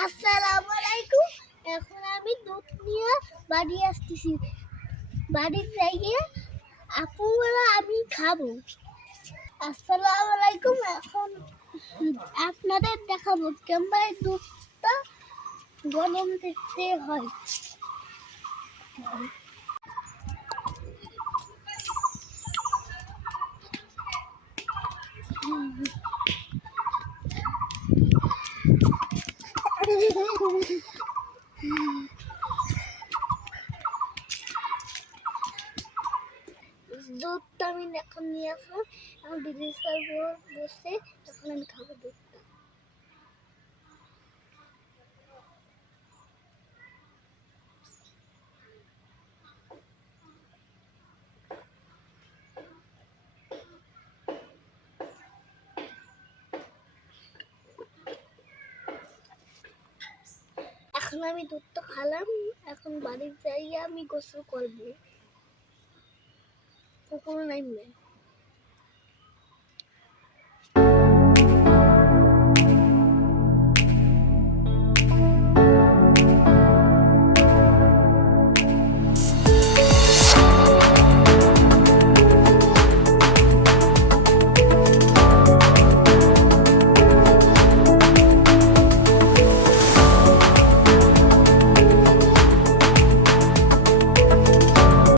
আসসালামু আলাইকুম। এখন আমি দুধ নিয়ে বাড়ি আসতেছি। বাড়ি যাইয়ে আপু বলে আমি খাবো। আসসালামু আলাইকুম। এখন আপনাদের দেখাবো কেমন দুধটা গরম দেখতে হয়। দুধটা আমি এখন নিয়ে আসলাম। এখন দিদি বসে এখন আমি খাবো দুধটা। এখন আমি দুধটা খালাম। এখন বাড়ি যাইয়া আমি গোসল করবো। পুকুর নামবে।